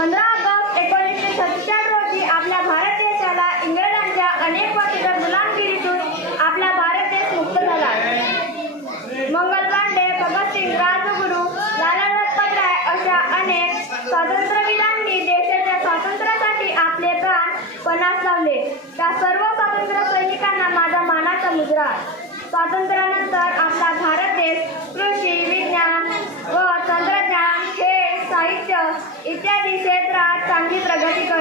15 August 1947 रोजी आपल्या भारत देशाला इंग्रजांच्या अनेक वर्षाच्या गुलामगिरीतून आपला भारत देश मुक्त झाला. मंगल पांडे, भगतसिंग, राजगुरू, लाला लजपत राय अशा अनेक स्वातंत्र्यवीरांनी देशाच्या स्वातंत्र्यासाठी आपले प्राण पणास लावले. त्या सर्व स्वातंत्र्य सैनिकांना माझा मानाचा मुजरा. स्वातंत्र्यानंतर आपला भारत देश कृषी, विज्ञान व तंत्रज्ञान, खेळ, साहित्य इत्यादी क्षेत्रात चांगली प्रगती करत